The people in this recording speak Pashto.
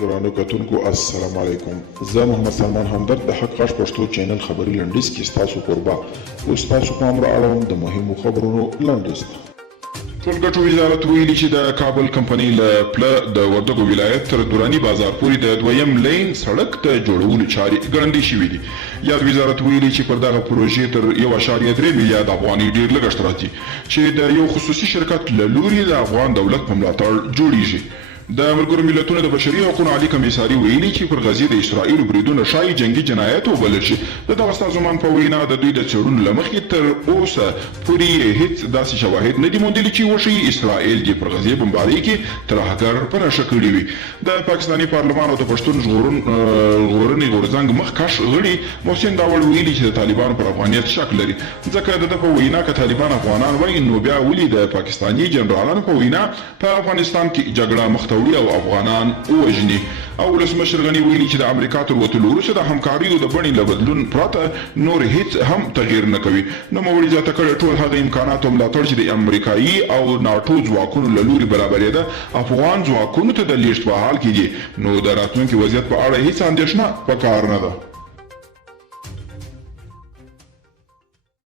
درانو کتونکو السلام علیکم. زه محمد سلمان همدرد د حق غږ پښتو چینل خبري لنډیز کې ستاسو کوربه اوس تاسو پام را اړوم د مهمو خبرونو لنډیز ته. ټولګټو وزارت ویلي چې د کابل کمپنۍ له پله د وردګو ولایت تر دراني بازار پورې د دویم لین سړک د جوړولو چارې ګړندۍ شوي دي. یاد وزارت ویلي چې پر دغه پروژې تر 1.3 میلیارد افغانۍ ډیر لګښت راځي چې د یو خصوصي شرکت له لوري د افغان دولت په ملاتړ جوړیږي. د ملګرو ملتونو د بشري حقوقو عالي کمیساري ویلي چې پر غزې د اسرائیلو بریدونه ښایي جنګي جنایت وبلل شي. د دغه سازمان په وینا د دوی د څېړنو له مخې تر اوسه پورې هیڅ داسې شواهد نه دي موندلي چې وښیي اسرائیل دې پر غزې بمبارۍ کې ترهګر په نښه کړي وي. د پاکستاني پارلمان او د پښتون ژغورنې غورځنګ مخکښ غړي محسن داوړ ویلي چې د طالبانو پر افغانیت شک لري، ځکه د ده په وینا که طالبان افغانان وای نو بیا ولې د پاکستاني جنرالانو په وینا په افغانستان کې جګړه مخ او افغانان ووژني. او ولسمشر غني ویلي چې د امریکا تر وتلو وروسته د همکاریو د بڼې له بدلون پرته نور هیڅ هم تغییر نه کوي. نوموړي زیاته کړې ټول هغه امکانات او ملاتړ چې د امریکایي او ناټو ځواکونو له لوري برابرېده افغان ځواکونو ته د لیږد په حال کې دي، نو د راتلونکي وضعیت په اړه هیڅ اندېښنه پکار نه ده.